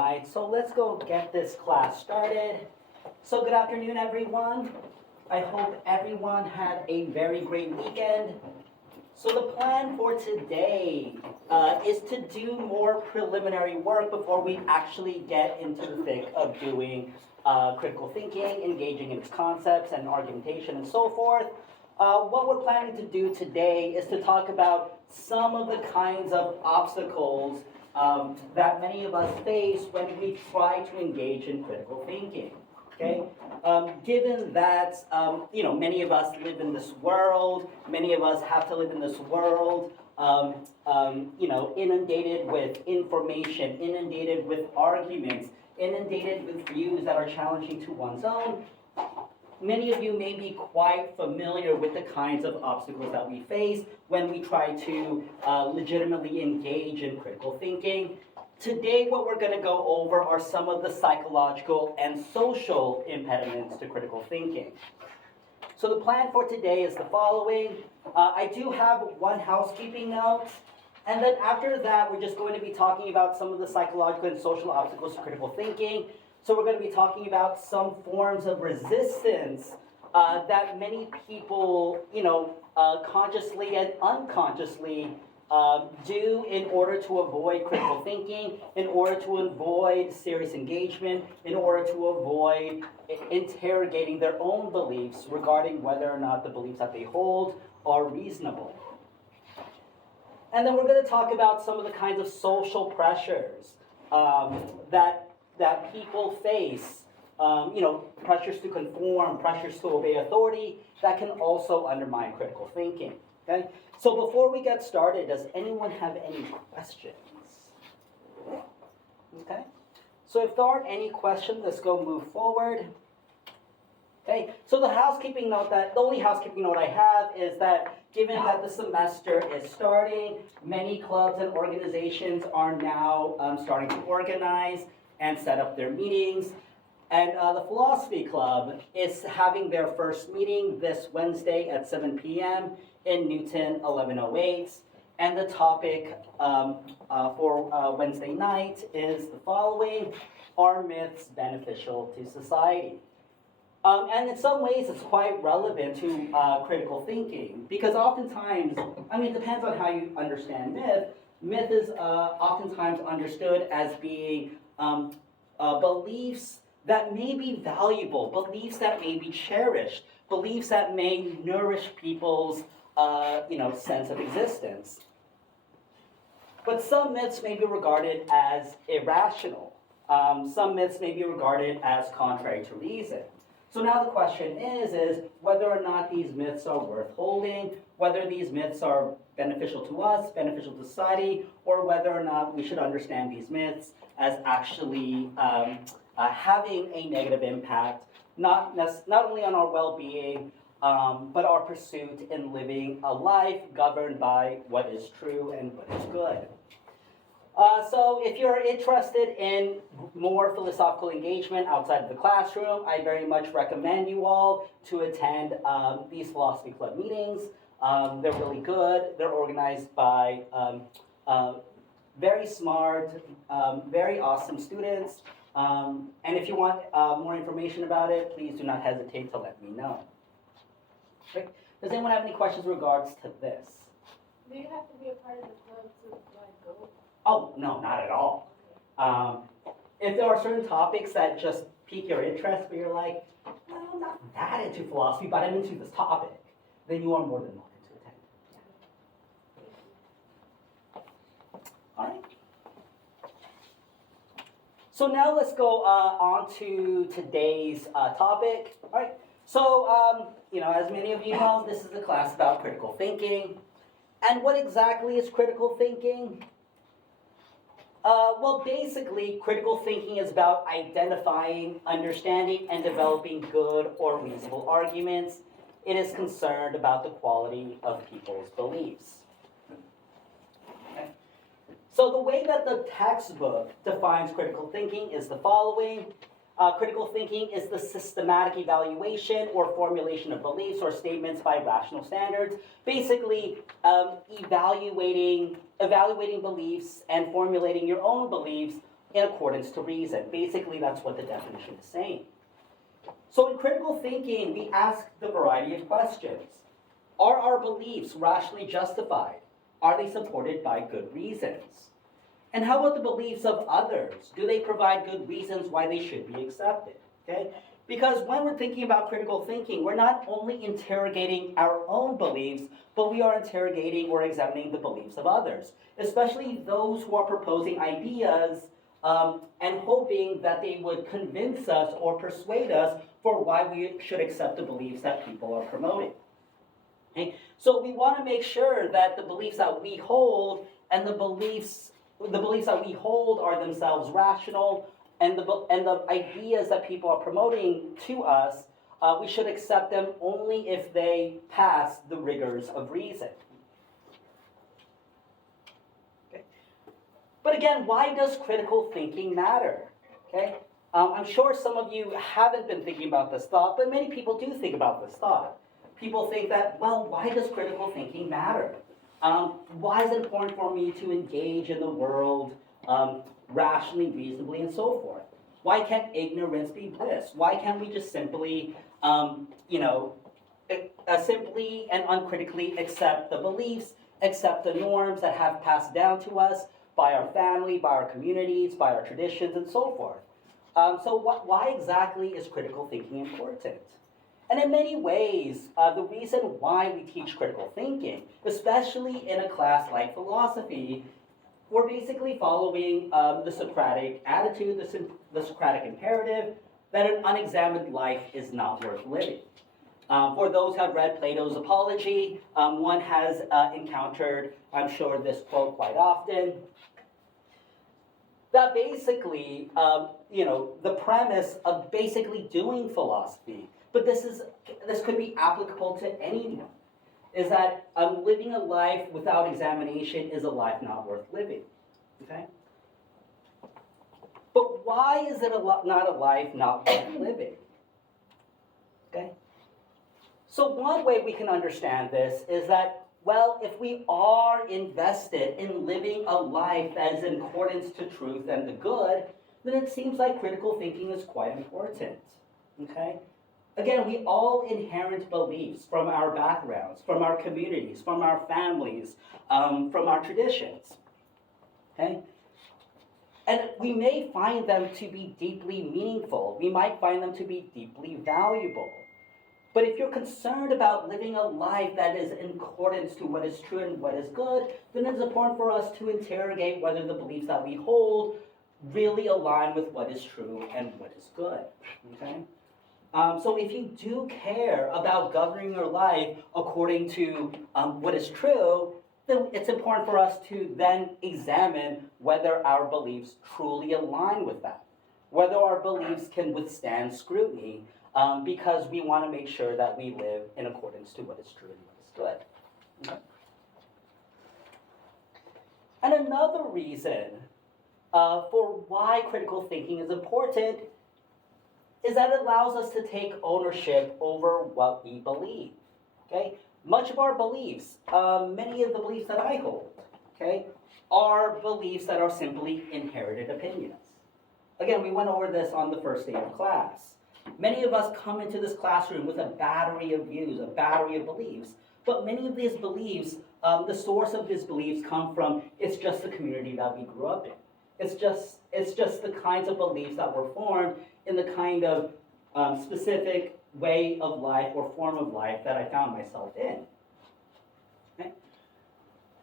right, so let's go get this class started. So good afternoon, everyone. I hope everyone had a very great weekend. So the plan for today is to do more preliminary work before we actually get into the thick of doing critical thinking, engaging in its concepts and argumentation and so forth. What we're planning to do today is to talk about some of the kinds of obstacles that many of us face when we try to engage in critical thinking. Okay, given that many of us live in this world, many of us have to live in this world, inundated with information, inundated with arguments, inundated with views that are challenging to one's own. Many of you may be quite familiar with the kinds of obstacles that we face when we try to legitimately engage in critical thinking. Today, what we're going to go over are some of the psychological and social impediments to critical thinking. So the plan for today is the following. I do have one housekeeping note, and then after that, we're just going to be talking about some of the psychological and social obstacles to critical thinking. So we're going to be talking about some forms of resistance that many people, consciously and unconsciously do in order to avoid critical thinking, in order to avoid serious engagement, in order to avoid interrogating their own beliefs regarding whether or not the beliefs that they hold are reasonable. And then we're going to talk about some of the kinds of social pressures that people face, pressures to conform, pressures to obey authority, that can also undermine critical thinking. Okay? So before we get started, does anyone have any questions? Okay? So if there aren't any questions, let's go move forward. Okay, so the only housekeeping note I have is that given that the semester is starting, many clubs and organizations are now starting to organize and set up their meetings. And the Philosophy Club is having their first meeting this Wednesday at 7 p.m. in Newton 1108. And the topic for Wednesday night is the following: are myths beneficial to society? And in some ways, it's quite relevant to critical thinking, because oftentimes, it depends on how you understand myth. Myth is oftentimes understood as being beliefs that may be valuable, beliefs that may be cherished, beliefs that may nourish people's sense of existence. But some myths may be regarded as irrational. Some myths may be regarded as contrary to reason. So now the question is whether or not these myths are worth holding, whether these myths are beneficial to us, beneficial to society, or whether or not we should understand these myths as actually having a negative impact, not only on our well-being, but our pursuit in living a life governed by what is true and what is good. So if you're interested in more philosophical engagement outside of the classroom, I very much recommend you all to attend these Philosophy Club meetings. They're really good. They're organized by very smart, very awesome students. And if you want more information about it, please do not hesitate to let me know. Right. Does anyone have any questions in regards to this? Do you have to be a part of the club to go? Oh, no, not at all. If there are certain topics that just pique your interest, but you're like, no, I'm not that into philosophy, but I'm into this topic, then you are more than welcome to attend. Yeah. All right. So now let's go on to today's topic. All right. So, as many of you know, this is a class about critical thinking. And what exactly is critical thinking? Well, basically, critical thinking is about identifying, understanding, and developing good or reasonable arguments. It is concerned about the quality of people's beliefs. Okay. So the way that the textbook defines critical thinking is the following. Critical thinking is the systematic evaluation or formulation of beliefs or statements by rational standards. Basically, evaluating beliefs and formulating your own beliefs in accordance to reason. Basically, that's what the definition is saying. So in critical thinking, we ask the variety of questions. Are our beliefs rationally justified? Are they supported by good reasons? And how about the beliefs of others? Do they provide good reasons why they should be accepted? Okay? Because when we're thinking about critical thinking, we're not only interrogating our own beliefs, but we are interrogating or examining the beliefs of others, especially those who are proposing ideas and hoping that they would convince us or persuade us for why we should accept the beliefs that people are promoting. Okay? So we want to make sure that the beliefs that we hold and the beliefs that we hold are themselves rational, and the ideas that people are promoting to us, we should accept them only if they pass the rigors of reason. Okay? But again, why does critical thinking matter? Okay? I'm sure some of you haven't been thinking about this thought, but many people do think about this thought. People think that, well, why does critical thinking matter? Why is it important for me to engage in the world rationally, reasonably, and so forth? Why can't ignorance be bliss? Why can't we just simply, simply and uncritically accept the beliefs, accept the norms that have passed down to us by our family, by our communities, by our traditions, and so forth? Why exactly is critical thinking important? And in many ways, the reason why we teach critical thinking, especially in a class like philosophy, we're basically following the Socratic attitude, the Socratic imperative, that an unexamined life is not worth living. For those who have read Plato's Apology, one has encountered, I'm sure, this quote quite often, that basically, the premise of basically doing philosophy, but this could be applicable to anyone, is that living a life without examination is a life not worth living. Okay? But why is it not a life not worth living? Okay? So one way we can understand this is that, well, if we are invested in living a life that is in accordance to truth and the good, then it seems like critical thinking is quite important. Okay? Again, we all inherit beliefs from our backgrounds, from our communities, from our families, from our traditions. Okay? And we may find them to be deeply meaningful. We might find them to be deeply valuable. But if you're concerned about living a life that is in accordance to what is true and what is good, then it's important for us to interrogate whether the beliefs that we hold really align with what is true and what is good. Okay? So if you do care about governing your life according to what is true, then it's important for us to then examine whether our beliefs truly align with that, whether our beliefs can withstand scrutiny, because we want to make sure that we live in accordance to what is true and what is good. Okay? And another reason for why critical thinking is important is that it allows us to take ownership over what we believe. Okay? Much of our beliefs, many of the beliefs that I hold, okay, are beliefs that are simply inherited opinions. Again, we went over this on the first day of class. Many of us come into this classroom with a battery of views, a battery of beliefs, but many of these beliefs, the source of these beliefs come from, it's just the community that we grew up in. It's just the kinds of beliefs that were formed in the kind of specific way of life or form of life that I found myself in. Okay?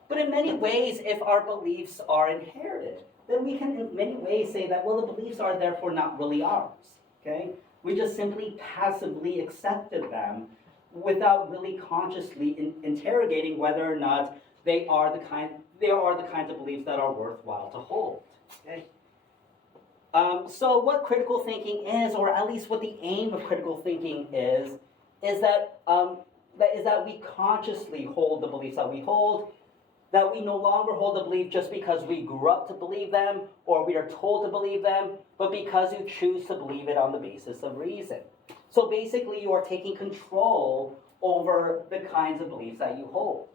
But in many ways, if our beliefs are inherited, then we can in many ways say that, well, the beliefs are therefore not really ours. Okay? We just simply passively accepted them without really consciously interrogating whether or not they are the kinds of beliefs that are worthwhile to hold. Okay? So what critical thinking is, or at least what the aim of critical thinking is that we consciously hold the beliefs that we hold, that we no longer hold the belief just because we grew up to believe them, or we are told to believe them, but because you choose to believe it on the basis of reason. So basically you are taking control over the kinds of beliefs that you hold.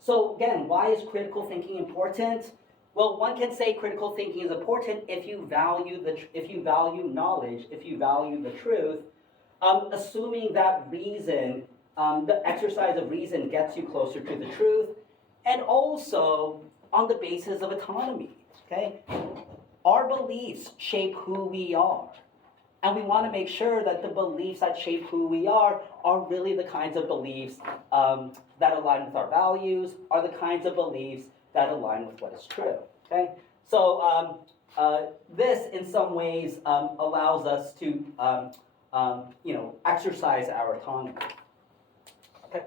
So again, why is critical thinking important? Well, one can say critical thinking is important if you value if you value knowledge, if you value the truth, assuming that reason, the exercise of reason gets you closer to the truth, and also on the basis of autonomy. Okay, our beliefs shape who we are. And we want to make sure that the beliefs that shape who we are really the kinds of beliefs that align with our values, are the kinds of beliefs that align with what is true. Okay? So this, in some ways, allows us to, exercise our autonomy. Okay?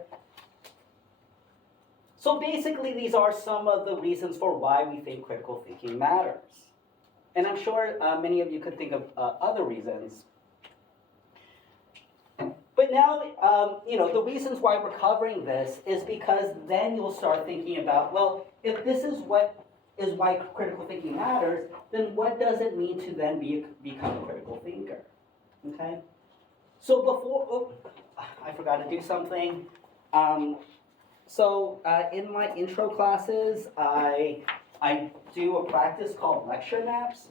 So basically, these are some of the reasons for why we think critical thinking matters. And I'm sure many of you could think of other reasons. But now, the reasons why we're covering this is because then you'll start thinking about, well, if this is why critical thinking matters, then what does it mean to then become a critical thinker? Okay? So I forgot to do something. In my intro classes, I do a practice called lecture maps,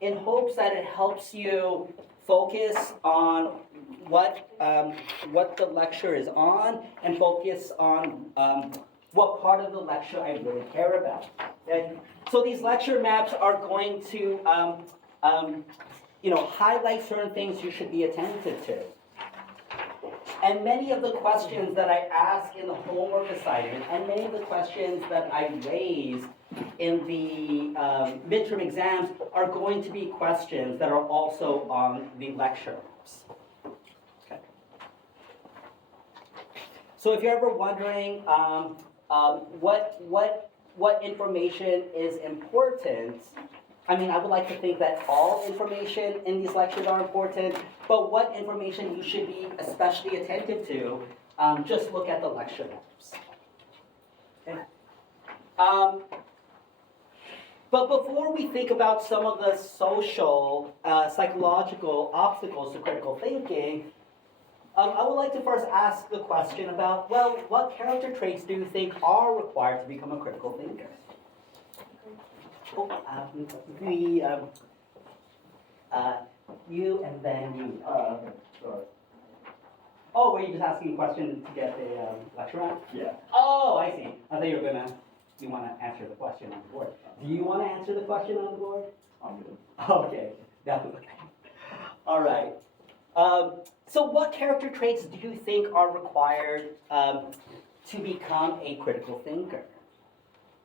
in hopes that it helps you focus on what the lecture is on and focus on what part of the lecture I really care about. Okay? So these lecture maps are going to highlight certain things you should be attentive to. And many of the questions that I ask in the homework assignment, and many of the questions that I raise in the midterm exams are going to be questions that are also on the lecture notes. Okay. So if you're ever wondering what information is important, I would like to think that all information in these lectures are important, but what information you should be especially attentive to, just look at the lecture notes. Okay? But before we think about some of the social, psychological obstacles to critical thinking, I would like to first ask the question about, well, what character traits do you think are required to become a critical thinker? You and then you. Sorry. Oh, were you just asking a question to get a lecture on? Yeah. Oh, I see. I thought you want to answer the question on the board. Do you want to answer the question on the board? I'm good. Okay, definitely. All right. So what character traits do you think are required to become a critical thinker?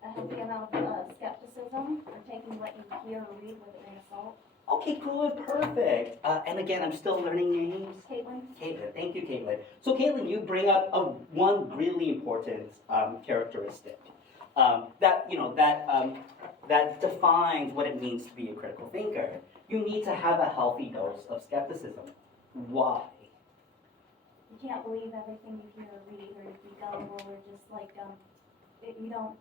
A healthy amount of skepticism, or taking what you hear or read with a grain of salt. Okay, good, perfect. And again, I'm still learning names. Caitlin? Caitlin, thank you, Caitlin. So Caitlin, you bring up one really important characteristic that defines what it means to be a critical thinker. You need to have a healthy dose of skepticism. Why? You can't believe everything you hear or read, or be gullible, or just you don't.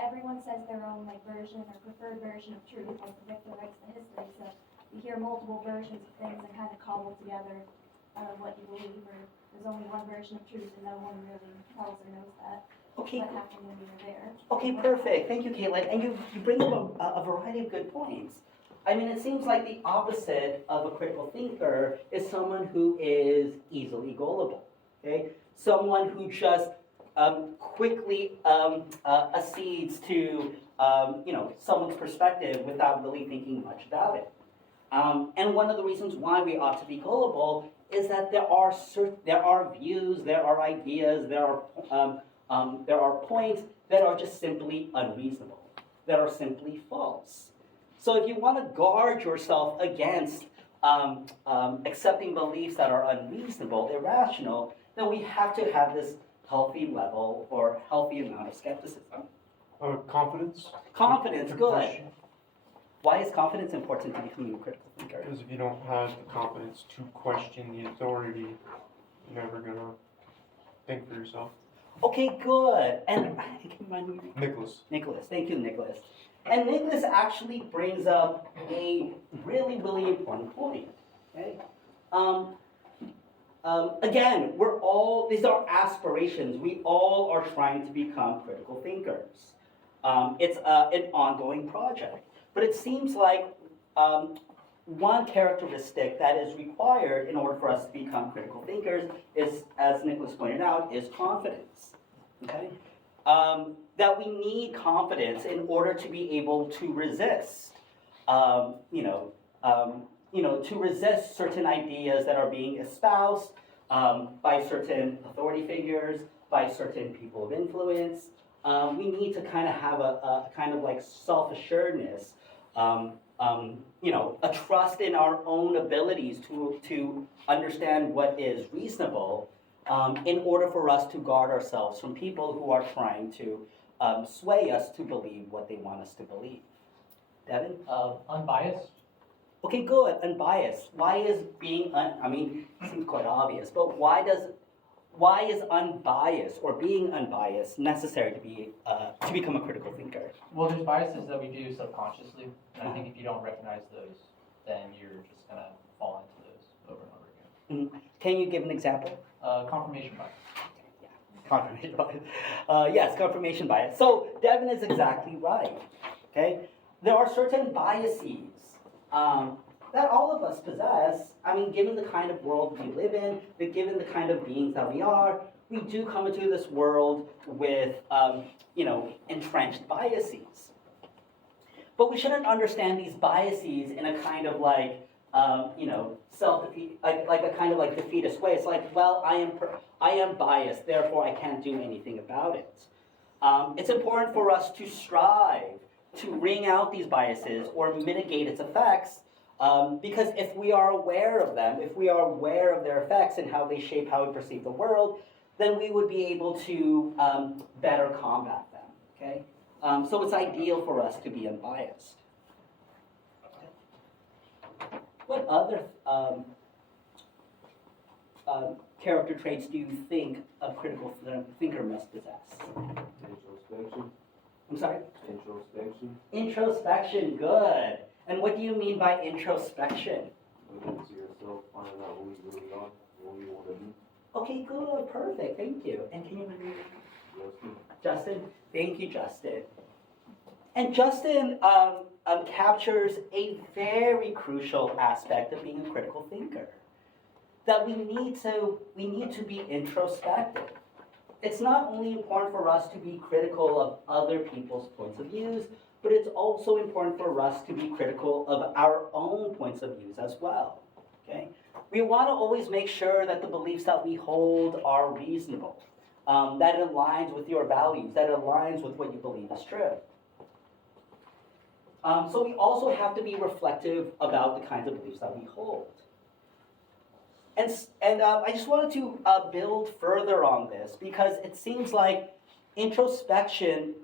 Everyone says their own version or preferred version of truth, like the Victor writes the history. So you hear multiple versions of things and kind of cobble together what you believe, or there's only one version of truth and no one really tells or knows that. Okay. What happened when you were there? Okay, perfect. Thank you, Caitlin. And you bring up a variety of good points. It seems like the opposite of a critical thinker is someone who is easily gullible. Okay, someone who just quickly accedes to someone's perspective without really thinking much about it. And one of the reasons why we ought to be gullible is that there are views, there are ideas, there are points that are just simply unreasonable, that are simply false. So if you want to guard yourself against accepting beliefs that are unreasonable, irrational, then we have to have this healthy level or healthy amount of skepticism. Confidence. Confidence, good. Question. Why is confidence important to becoming a critical thinker? Because if you don't have the confidence to question the authority, you're never gonna think for yourself. Okay, good. And Nicholas, thank you, Nicholas. And Nicholas actually brings up a really, really important point. Okay? Again, these are aspirations. We all are trying to become critical thinkers. It's an ongoing project. But it seems like one characteristic that is required in order for us to become critical thinkers is, as Nicholas pointed out, is confidence. Okay? That we need confidence in order to be able to resist, to resist certain ideas that are being espoused by certain authority figures, by certain people of influence. We need to kind of have a kind of like self-assuredness, a trust in our own abilities to understand what is reasonable in order for us to guard ourselves from people who are trying to sway us to believe what they want us to believe. Devin? Unbiased. Okay, good. Unbiased. Why is being it seems quite obvious, but why is unbiased or being unbiased necessary to become a critical thinker? Well, there's biases that we do subconsciously, and I think if you don't recognize those, then you're just gonna fall into those over and over again. Can you give an example? Confirmation bias. Confirmation bias. Yes, confirmation bias. So Devin is exactly right. Okay, there are certain biases that all of us possess. Given the kind of world we live in, given the kind of beings that we are, we do come into this world with, entrenched biases. But we shouldn't understand these biases in a kind of like, self-defeat, like a kind of like defeatist way. It's like, well, I am biased, therefore I can't do anything about it. It's important for us to strive to wring out these biases or mitigate its effects, because if we are aware of them, if we are aware of their effects and how they shape how we perceive the world, then we would be able to better combat them. Okay, so it's ideal for us to be unbiased. What other character traits do you think a critical thinker must possess? Introspection. I'm sorry? Introspection. Introspection, good. And what do you mean by introspection? Looking into yourself, finding out who you really are, what you want to be. Okay, good, perfect, thank you. And can you repeat? Justin. Justin? Thank you, Justin. And Justin captures a very crucial aspect of being a critical thinker. That we need to be introspective. It's not only important for us to be critical of other people's points of views, but it's also important for us to be critical of our own points of views as well. Okay? We want to always make sure that the beliefs that we hold are reasonable, that it aligns with your values, that it aligns with what you believe is true. So we also have to be reflective about the kinds of beliefs that we hold. And I just wanted to build further on this because it seems like introspection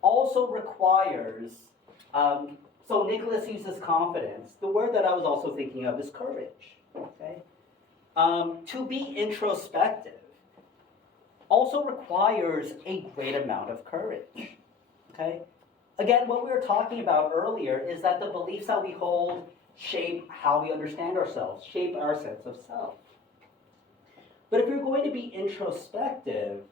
also requires, so Nicholas uses confidence. The word that I was also thinking of is courage. Okay? To be introspective also requires a great amount of courage. Okay? Again, what we were talking about earlier is that the beliefs that we hold shape how we understand ourselves, shape our sense of self. But if you're going to be introspective,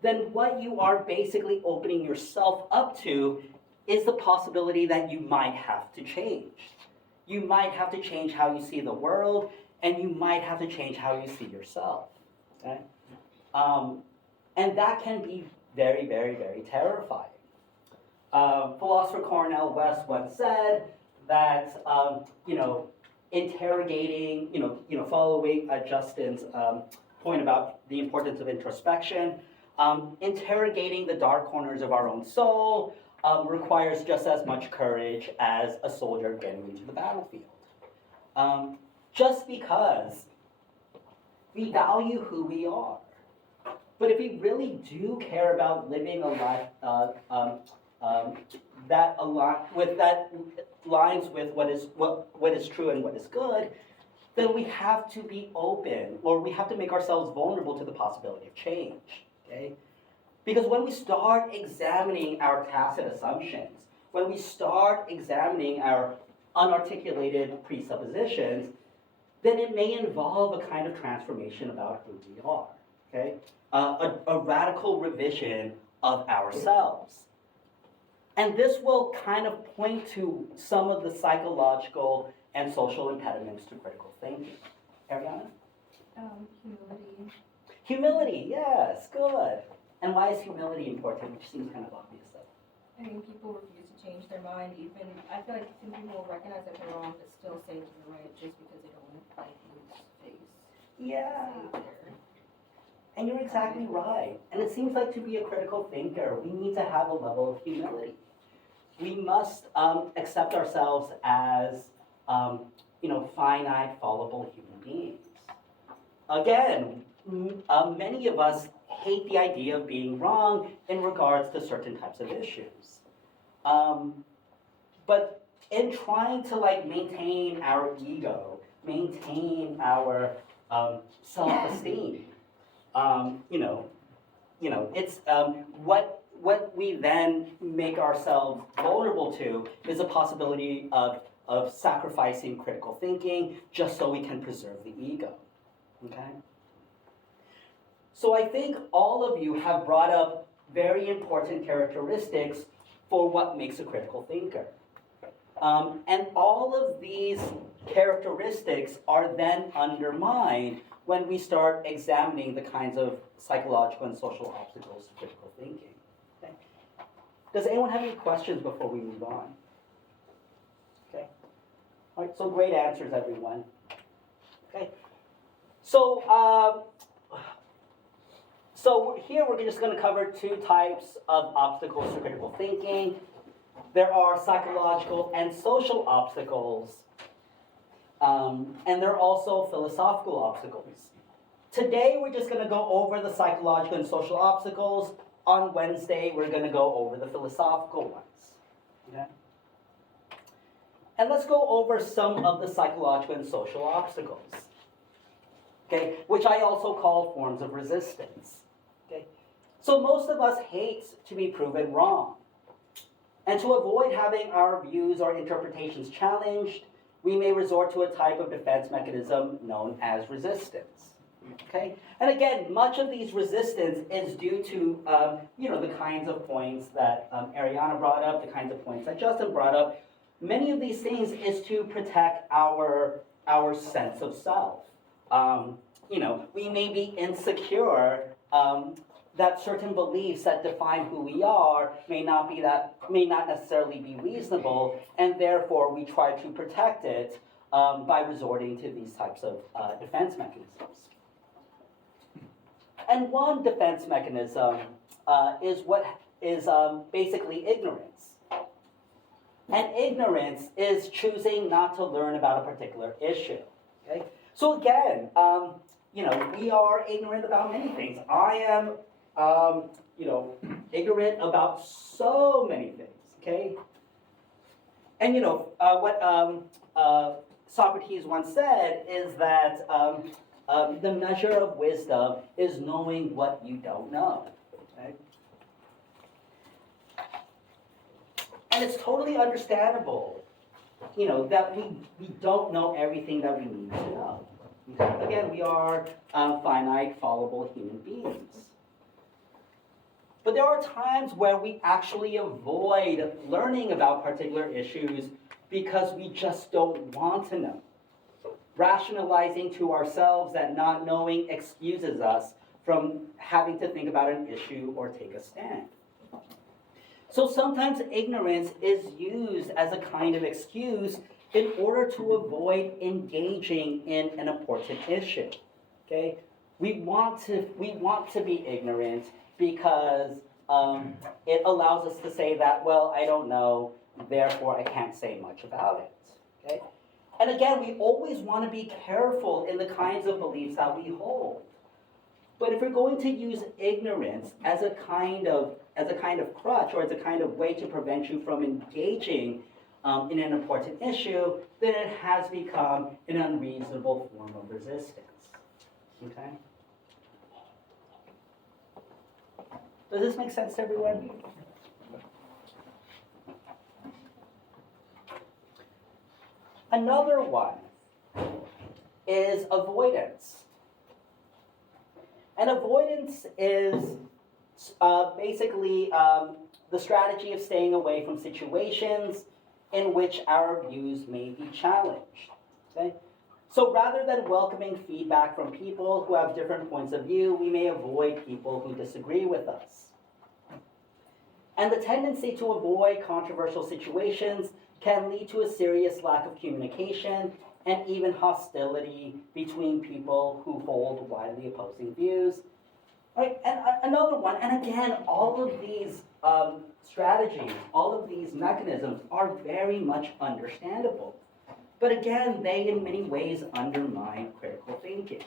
then what you are basically opening yourself up to is the possibility that you might have to change. You might have to change how you see the world, and you might have to change how you see yourself. Okay? And that can be very, very, very terrifying. Philosopher Cornel West once said that, interrogating, following Justin's point about the importance of introspection, interrogating the dark corners of our own soul requires just as much courage as a soldier getting into the battlefield. Just because we value who we are. But if we really do care about living a life that lines with what is true and what is good, then we have to be open, or we have to make ourselves vulnerable to the possibility of change. Okay? Because when we start examining our tacit assumptions, when we start examining our unarticulated presuppositions, then it may involve a kind of transformation about who we are. Okay? A radical revision of ourselves. And this will kind of point to some of the psychological and social impediments to critical thinking. Ariana? Humility. Humility, yes, good. And why is humility important? Which seems kind of obvious though. I mean, people refuse to change their mind. Even I feel like some people recognize that they're wrong, but still say that they're right just because they don't want to like lose face. Yeah. Say their And you're exactly right. And it seems like to be a critical thinker, we need to have a level of humility. We must accept ourselves as, finite, fallible human beings. Again, many of us hate the idea of being wrong in regards to certain types of issues. But in trying to maintain our ego, maintain our self-esteem, it's what we then make ourselves vulnerable to is a possibility of sacrificing critical thinking just so we can preserve the ego. Okay? So I think all of you have brought up very important characteristics for what makes a critical thinker. And all of these characteristics are then undermined when we start examining the kinds of psychological and social obstacles to critical thinking. Okay? Does anyone have any questions before we move on? Okay. All right, so great answers, everyone. Okay. So, here we're just going to cover two types of obstacles to critical thinking. There are psychological and social obstacles, and there are also philosophical obstacles. Today we're just going to go over the psychological and social obstacles. On Wednesday we're going to go over the philosophical ones. Okay? And let's go over some of the psychological and social obstacles, okay, which I also call forms of resistance. Okay? So most of us hate to be proven wrong. And to avoid having our views or interpretations challenged, we may resort to a type of defense mechanism known as resistance. Okay? And again, much of these resistance is due to, the kinds of points that Ariana brought up, the kinds of points that Justin brought up. Many of these things is to protect our sense of self. We may be insecure that certain beliefs that define who we are may not necessarily be reasonable, and therefore we try to protect it by resorting to these types of defense mechanisms. And one defense mechanism is basically ignorance. And ignorance is choosing not to learn about a particular issue. Okay? So again, we are ignorant about many things. I am ignorant about so many things, okay? And what Socrates once said is that the measure of wisdom is knowing what you don't know, okay? And it's totally understandable, that we don't know everything that we need to know. Okay? Again, we are finite, fallible human beings. But there are times where we actually avoid learning about particular issues because we just don't want to know. Rationalizing to ourselves that not knowing excuses us from having to think about an issue or take a stand. So sometimes ignorance is used as a kind of excuse in order to avoid engaging in an important issue. Okay? We want to be ignorant because it allows us to say that, well, I don't know, therefore I can't say much about it. Okay? And again, we always want to be careful in the kinds of beliefs that we hold. But if we're going to use ignorance as a kind of crutch or as a kind of way to prevent you from engaging in an important issue, then it has become an unreasonable form of resistance. Okay? Does this make sense to everyone? Another one is avoidance. And avoidance is basically the strategy of staying away from situations in which our views may be challenged. Okay? So rather than welcoming feedback from people who have different points of view, we may avoid people who disagree with us. And the tendency to avoid controversial situations can lead to a serious lack of communication and even hostility between people who hold widely opposing views. Right, and another one, and again, all of these strategies, all of these mechanisms are very much understandable. But again, they in many ways undermine critical thinking.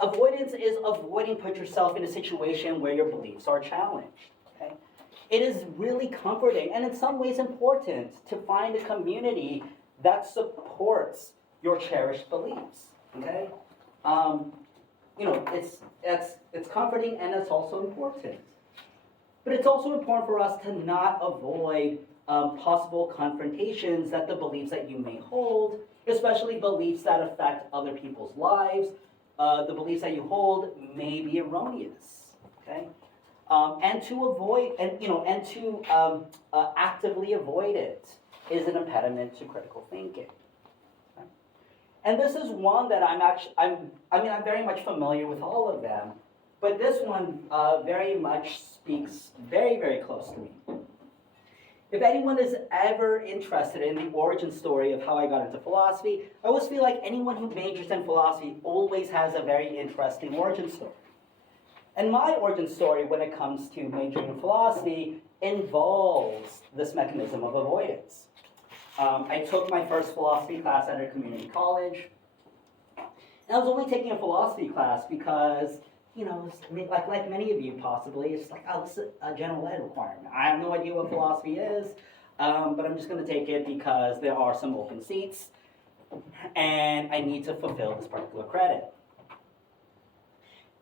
Avoidance is avoiding put yourself in a situation where your beliefs are challenged. Okay? It is really comforting and in some ways important to find a community that supports your cherished beliefs. Okay? It's comforting and it's also important. But it's also important for us to not avoid possible confrontations that the beliefs that you may hold, especially beliefs that affect other people's lives, the beliefs that you hold may be erroneous. Okay, and to avoid and to actively avoid it is an impediment to critical thinking. Okay? And this is one that I'm very much familiar with all of them, but this one very much speaks very, very close to me. If anyone is ever interested in the origin story of how I got into philosophy, I always feel like anyone who majors in philosophy always has a very interesting origin story. And my origin story when it comes to majoring in philosophy involves this mechanism of avoidance. I took my first philosophy class at a community college. And I was only taking a philosophy class because, like many of you possibly, it's like, oh, this is a general ed requirement. I have no idea what philosophy is, but I'm just going to take it because there are some open seats, and I need to fulfill this particular credit.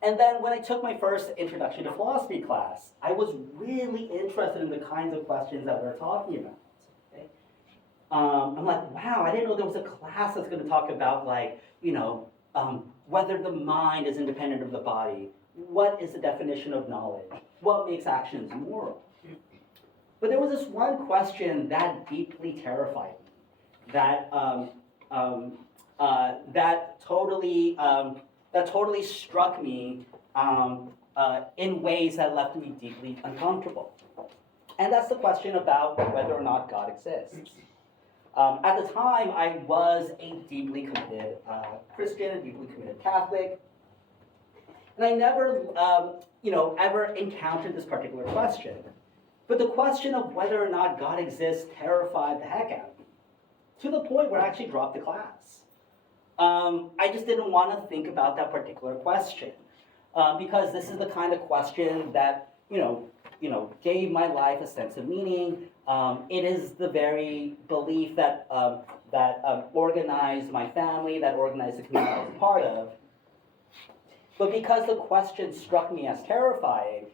And then when I took my first introduction to philosophy class, I was really interested in the kinds of questions that we're talking about. Okay? I'm like, wow, I didn't know there was a class that's going to talk about, whether the mind is independent of the body. What is the definition of knowledge? What makes actions moral? But there was this one question that deeply terrified me, that totally struck me in ways that left me deeply uncomfortable. And that's the question about whether or not God exists. At the time, I was a deeply committed Christian, a deeply committed Catholic, and I never, ever encountered this particular question. But the question of whether or not God exists terrified the heck out of me, to the point where I actually dropped the class. I just didn't want to think about that particular question, because this is the kind of question that, gave my life a sense of meaning. It is the very belief that organized my family, that organized the community I was a part of. But because the question struck me as terrifying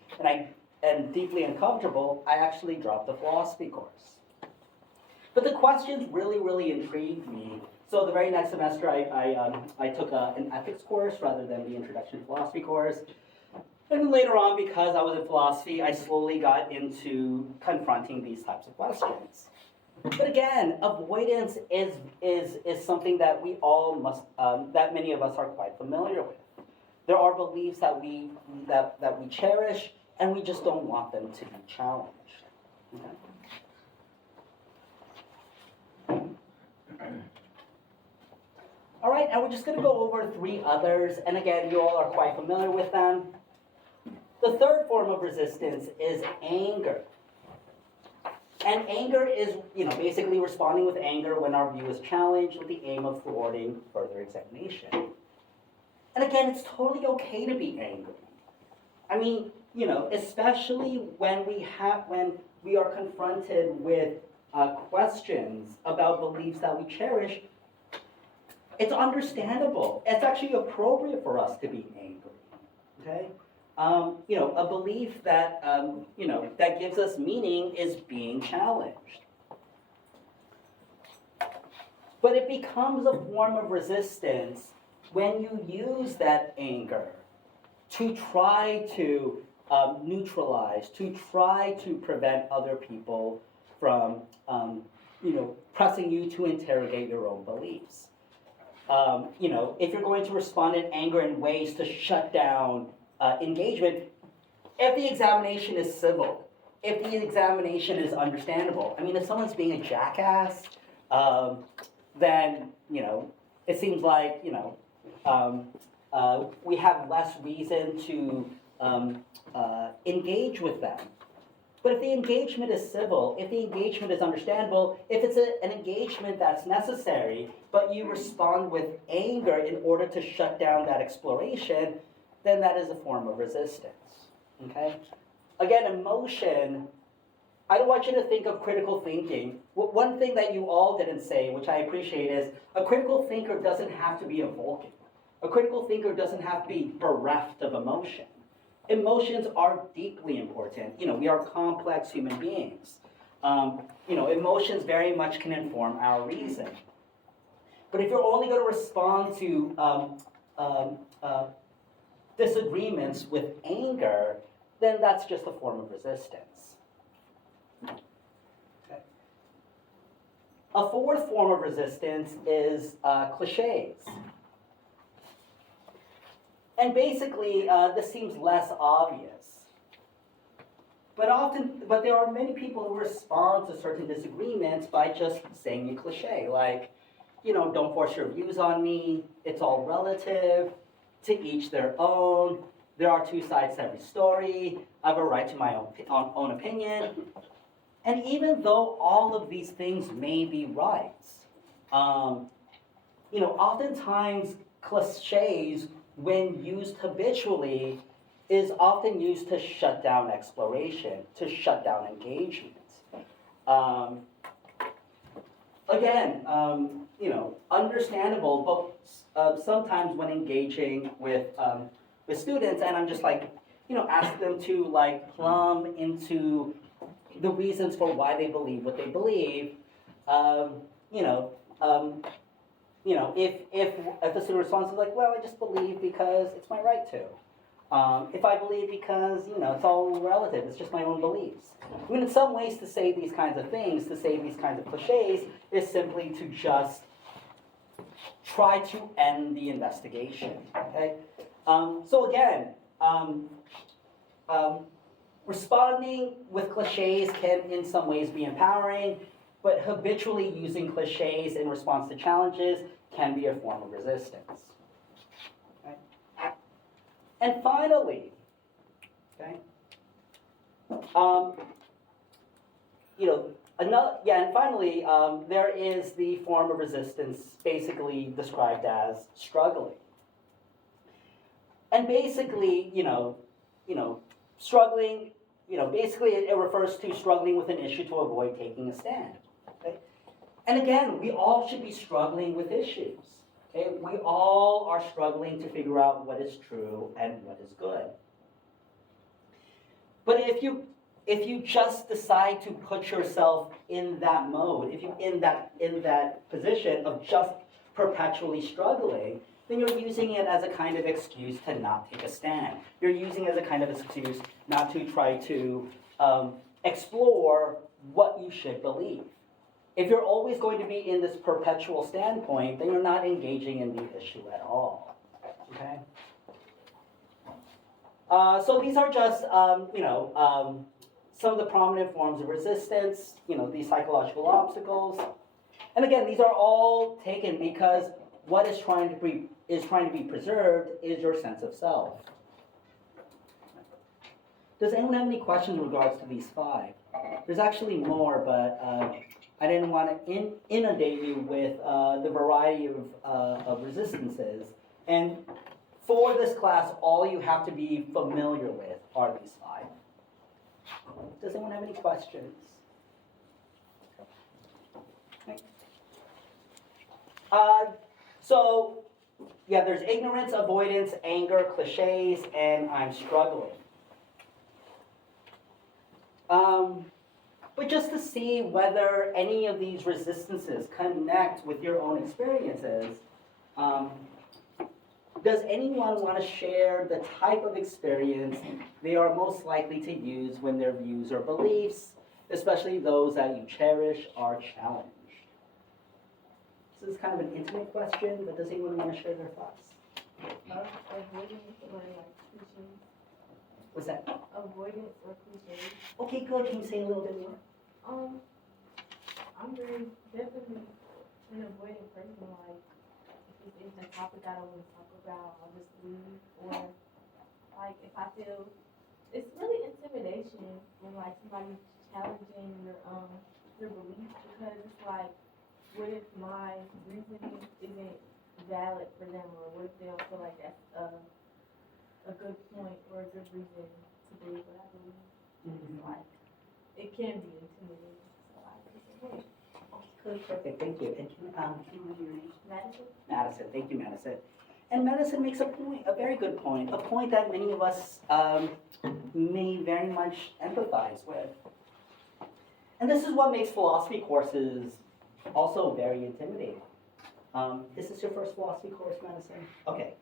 and deeply uncomfortable, I actually dropped the philosophy course. But the questions really, really intrigued me. So the very next semester, I took an ethics course rather than the introduction to philosophy course. And then later on, because I was in philosophy, I slowly got into confronting these types of questions. But again, avoidance is something that we all must, that many of us are quite familiar with. There are beliefs that we cherish, and we just don't want them to be challenged. Okay? All right, and we're just going to go over 3 others, and again, you all are quite familiar with them. The third form of resistance is anger. And anger is, basically responding with anger when our view is challenged with the aim of thwarting further examination. And again, it's totally okay to be angry. I mean, especially when we are confronted with questions about beliefs that we cherish, it's understandable. It's actually appropriate for us to be angry. Okay? A belief that, that gives us meaning is being challenged. But it becomes a form of resistance when you use that anger to try to neutralize, to try to prevent other people from, pressing you to interrogate your own beliefs. If you're going to respond in anger in ways to shut down engagement, if the examination is civil, if the examination is understandable. I mean, if someone's being a jackass, then, it seems like, we have less reason to engage with them. But if the engagement is civil, if the engagement is understandable, if it's an engagement that's necessary, but you respond with anger in order to shut down that exploration, then that is a form of resistance, okay? Again, emotion, I don't want you to think of critical thinking. One thing that you all didn't say, which I appreciate, is a critical thinker doesn't have to be a Vulcan. A critical thinker doesn't have to be bereft of emotion. Emotions are deeply important. We are complex human beings. Emotions very much can inform our reason. But if you're only going to respond to disagreements with anger, then that's just a form of resistance. Okay. A fourth form of resistance is cliches. And basically, this seems less obvious. But there are many people who respond to certain disagreements by just saying a cliche, like, don't force your views on me, it's all relative, to each their own, there are two sides to every story, I have a right to my own opinion. And even though all of these things may be right, oftentimes cliches, when used habitually, is often used to shut down exploration, to shut down engagement. Understandable, but sometimes when engaging with students, and I'm just ask them to plumb into the reasons for why they believe what they believe. If the student responds is well, I just believe because it's my right to. If I believe because, it's all relative, it's just my own beliefs. I mean, in some ways to say these kinds of things, to say these kinds of cliches, is simply to just try to end the investigation, okay? So again, responding with cliches can in some ways be empowering, but habitually using cliches in response to challenges can be a form of resistance. Okay? And finally, there is the form of resistance basically described as struggling. And basically, struggling, basically it refers to struggling with an issue to avoid taking a stand. Okay? And again, we all should be struggling with issues. Okay? We all are struggling to figure out what is true and what is good. But if you just decide to put yourself in that mode, if you're in that position of just perpetually struggling, then you're using it as a kind of excuse to not take a stand. You're using it as a kind of excuse not to try to explore what you should believe. If you're always going to be in this perpetual standpoint, then you're not engaging in the issue at all. Okay? So these are just, some of the prominent forms of resistance, these psychological obstacles. And again, these are all taken because what is trying to be preserved is your sense of self. Does anyone have any questions in regards to these 5? There's actually more, but I didn't want to inundate you with the variety of resistances. And for this class, all you have to be familiar with are these 5. Does anyone have any questions? Okay. There's ignorance, avoidance, anger, cliches, and I'm struggling. But just to see whether any of these resistances connect with your own experiences, Does anyone want to share the type of experience they are most likely to use when their views or beliefs, especially those that you cherish, are challenged? This is kind of an intimate question, but does anyone want to share their thoughts? Avoidance or like cliches. What's that? Avoidance or cliches. Okay, good. Can you say a little bit more? I'm very definitely an avoidant person. Like, if it's a topic I don't want to talk about, I'll just leave. Or like, if I feel it's really intimidation when like somebody's challenging your beliefs, because it's like, what if my reasoning isn't valid for them, or what if they don't feel like that's a good point or a good reason to believe what I believe? It's like, it can be intimidating. So I just avoid. Okay, good. Perfect. Thank you. And can you remember your name? Madison? Madison. Thank you, Madison. And Madison makes a point, a very good point, a point that many of us may very much empathize with. And this is what makes philosophy courses also very intimidating. Is this your first philosophy course, Madison? Okay.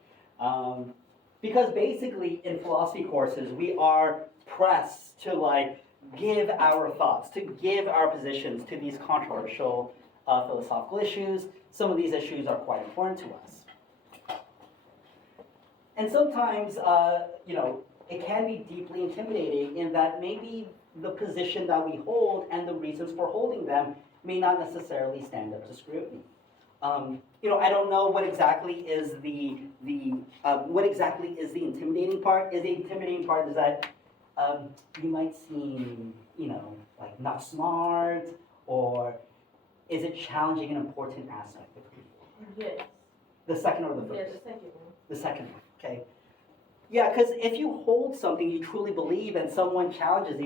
Because basically in philosophy courses, we are pressed to like give our thoughts, to give our positions to these controversial philosophical issues. Some of these issues are quite important to us. And sometimes, it can be deeply intimidating in that maybe the position that we hold and the reasons for holding them may not necessarily stand up to scrutiny. I don't know what exactly is the intimidating part. The intimidating part is that you might seem, like not smart, or is it challenging an important aspect of people? Yes. The second or the Yeah, first? the second one. The second one, okay. Yeah, because if you hold something you truly believe and someone challenges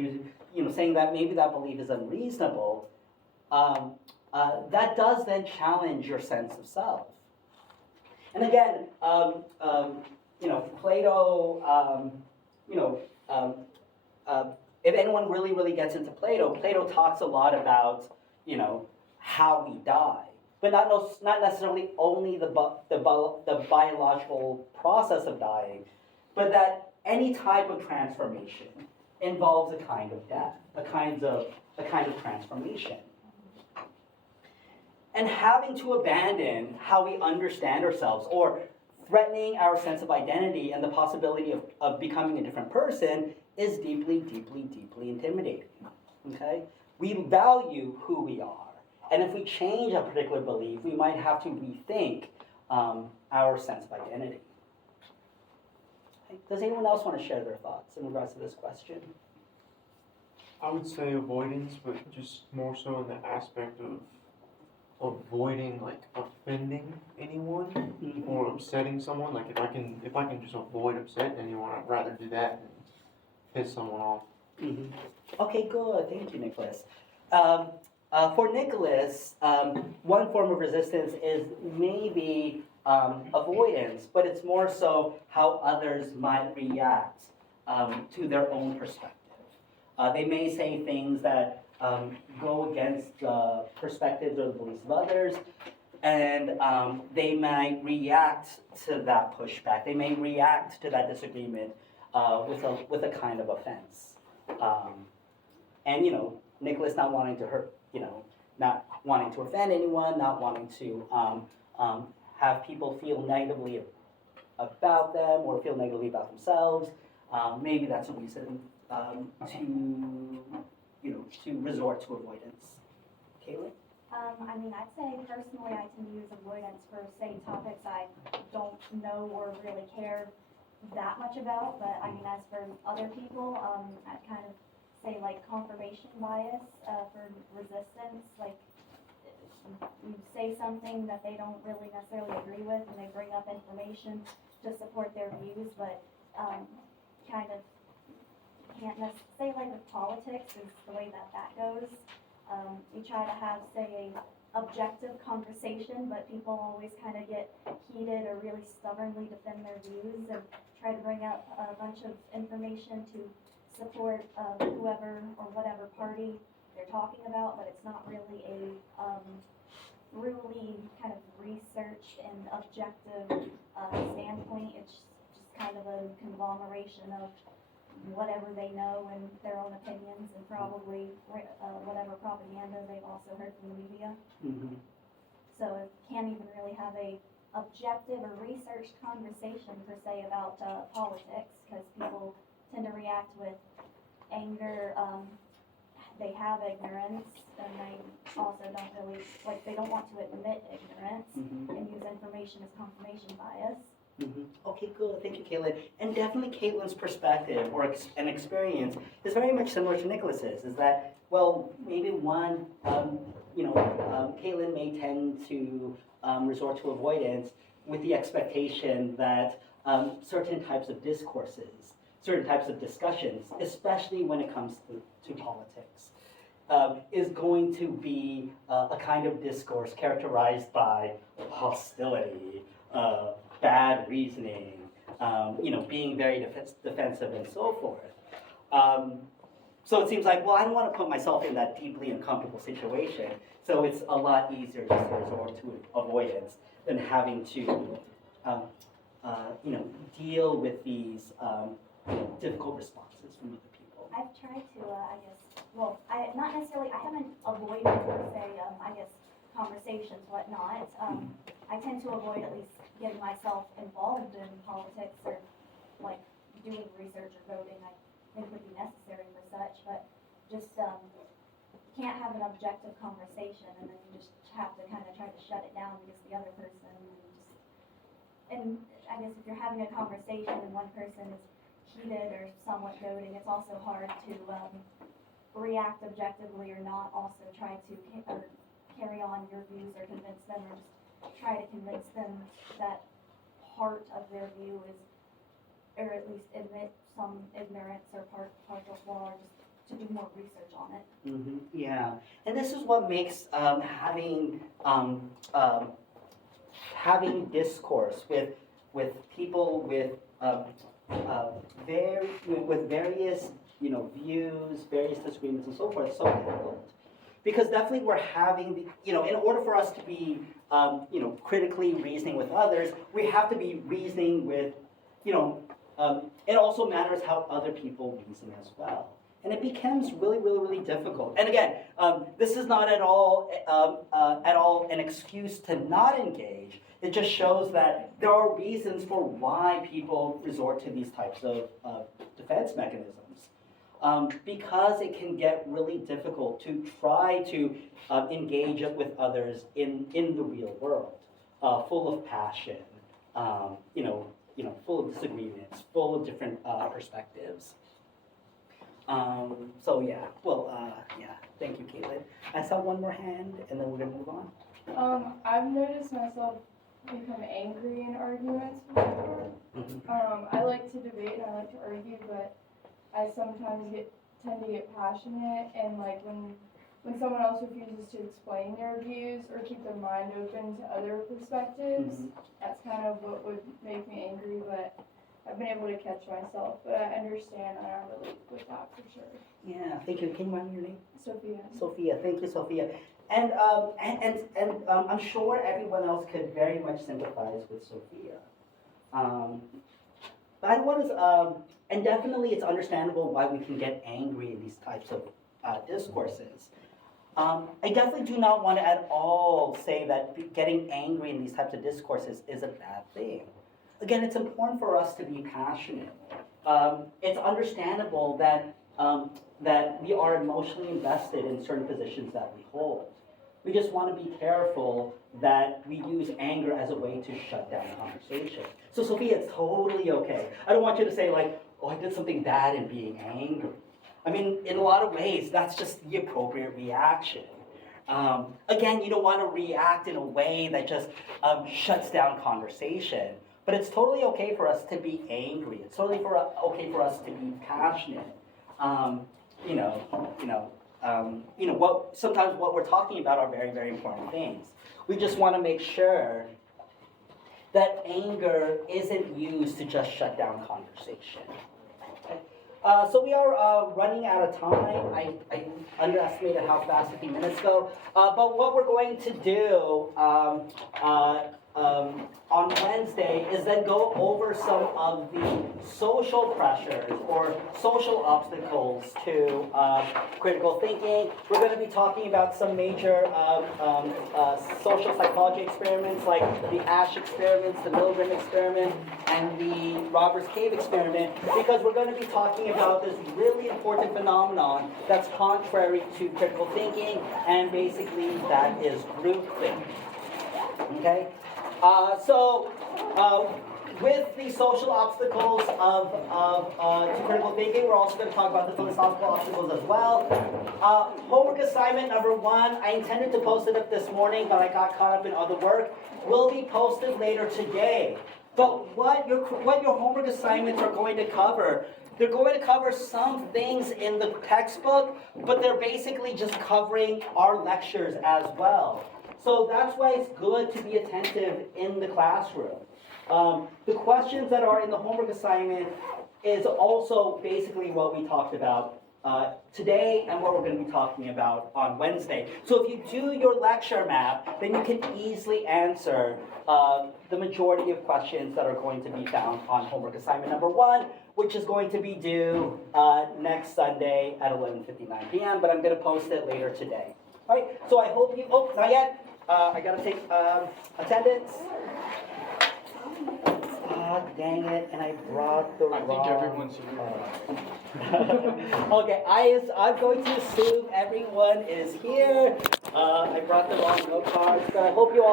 you, saying that maybe that belief is unreasonable, that does then challenge your sense of self. And again, Plato, if anyone really, really gets into Plato talks a lot about, how we die. But not necessarily only the biological process of dying, but that any type of transformation involves a kind of death, a kind of transformation. And having to abandon how we understand ourselves, or threatening our sense of identity and the possibility of becoming a different person, is deeply, deeply, deeply intimidating. Okay? We value who we are. And if we change a particular belief, we might have to rethink our sense of identity. Okay. Does anyone else want to share their thoughts in regards to this question? I would say avoidance, but just more so in the aspect of avoiding like offending anyone or upsetting someone. Like if I can just avoid upsetting anyone, I'd rather do that than piss someone off. Mm-hmm. Okay, good. Thank you, Nicholas. For Nicholas, one form of resistance is maybe avoidance, but it's more so how others might react to their own perspective. They may say things that go against the perspectives or the beliefs of others, and they might react to that pushback. They may react to that disagreement with a kind of offense. And Nicholas not wanting to hurt, not wanting to offend anyone, not wanting to have people feel negatively about them or feel negatively about themselves. Maybe that's a reason to resort to avoidance. Caitlin? I'd say personally I tend to use avoidance for, say, topics I don't know or really care that much about, but as for other people, I'd kind of say like confirmation bias for resistance, like you say something that they don't really necessarily agree with and they bring up information to support their views, but kind of can't say like with politics is the way that goes. We try to have, say, a objective conversation, but people always kind of get heated or really stubbornly defend their views and try to bring up a bunch of information to support whoever or whatever party they're talking about, but it's not really a really kind of researched and objective standpoint. It's just kind of a conglomeration of whatever they know and their own opinions, and probably whatever propaganda they've also heard from the media. Mhm. So it can't even really have a objective or researched conversation per se about politics, because people tend to react with anger. They have ignorance, and they also don't really, like, they don't want to admit ignorance Mhm. and use information as confirmation bias. Mhm. Okay, good. Thank you, Caitlin. And definitely Caitlin's perspective or an experience is very much similar to Nicholas's. Is that, well, maybe one, Caitlin may tend to resort to avoidance with the expectation that certain types of discourses, certain types of discussions, especially when it comes to politics, is going to be a kind of discourse characterized by hostility, bad reasoning, being very defensive and so forth. So it seems like, well, I don't want to put myself in that deeply uncomfortable situation, so it's a lot easier just to resort to avoidance than having to, deal with these difficult responses from other people. I've tried to, not necessarily, I haven't avoided per se, conversations, whatnot. I tend to avoid at least getting myself involved in politics or like doing research or voting. I think would be necessary for such, but just can't have an objective conversation, and then you just have to kind of try to shut it down because the other person and I guess if you're having a conversation and one person is heated or somewhat goading, it's also hard to react objectively or not also try to carry on your views or convince them, or just try to convince them that part of their view is, or at least admit some ignorance or partial flaw, or just to do more research on it. Mm-hmm. Yeah, and this is what makes having discourse with people with various views, various disagreements, and so forth, so difficult. Because definitely we're having in order for us to be critically reasoning with others, we have to be reasoning with it also matters how other people reason as well. And it becomes really, really, really difficult. And again, this is not at all an excuse to not engage. It just shows that there are reasons for why people resort to these types of defense mechanisms. Because it can get really difficult to try to engage with others in the real world, full of passion, full of disagreements, full of different perspectives. Thank you, Caitlin. I saw one more hand, and then we're gonna move on. I've noticed myself become angry in arguments before. I like to debate and I like to argue, but I sometimes tend to get passionate, and like when someone else refuses to explain their views or keep their mind open to other perspectives, that's kind of what would make me angry, but I've been able to catch myself, but I understand and I relate with that for sure. Yeah, thank you. Can you remind me your name? Sophia. Sophia, thank you, Sophia. And I'm sure everyone else could very much sympathize with Sophia. But what is and definitely it's understandable why we can get angry in these types of discourses. I definitely do not want to at all say that getting angry in these types of discourses is a bad thing. Again, it's important for us to be passionate. It's understandable that we are emotionally invested in certain positions that we hold. We just want to be careful that we use anger as a way to shut down conversation. So Sophia, it's totally okay. I don't want you to say like, oh, I did something bad in being angry. I mean, in a lot of ways, that's just the appropriate reaction. Again, you don't want to react in a way that just shuts down conversation. But it's totally okay for us to be angry. It's totally okay for us to be passionate. Sometimes what we're talking about are very, very important things. We just want to make sure that anger isn't used to just shut down conversation. Okay? So we are running out of time. I underestimated how fast 15 minutes go. But what we're going to do on Wednesday is then go over some of the social pressures or social obstacles to critical thinking. We're going to be talking about some major social psychology experiments like the Asch experiments, the Milgram experiment, and the Roberts Cave experiment, because we're going to be talking about this really important phenomenon that's contrary to critical thinking, and basically that is groupthink. Okay? With the social obstacles to critical thinking, we're also going to talk about the philosophical obstacles as well. Homework assignment number 1, I intended to post it up this morning, but I got caught up in other work, will be posted later today. But what your homework assignments are going to cover, they're going to cover some things in the textbook, but they're basically just covering our lectures as well. So that's why it's good to be attentive in the classroom. The questions that are in the homework assignment is also basically what we talked about today and what we're going to be talking about on Wednesday. So if you do your lecture map, then you can easily answer the majority of questions that are going to be found on homework assignment number 1, which is going to be due next Sunday at 11:59 p.m., but I'm going to post it later today. All right, so I hope you, not yet. I got to take attendance. Dang it, and I brought the wrong... I think everyone's here. Okay, I'm going to assume everyone is here. I brought the wrong note cards, but I hope you all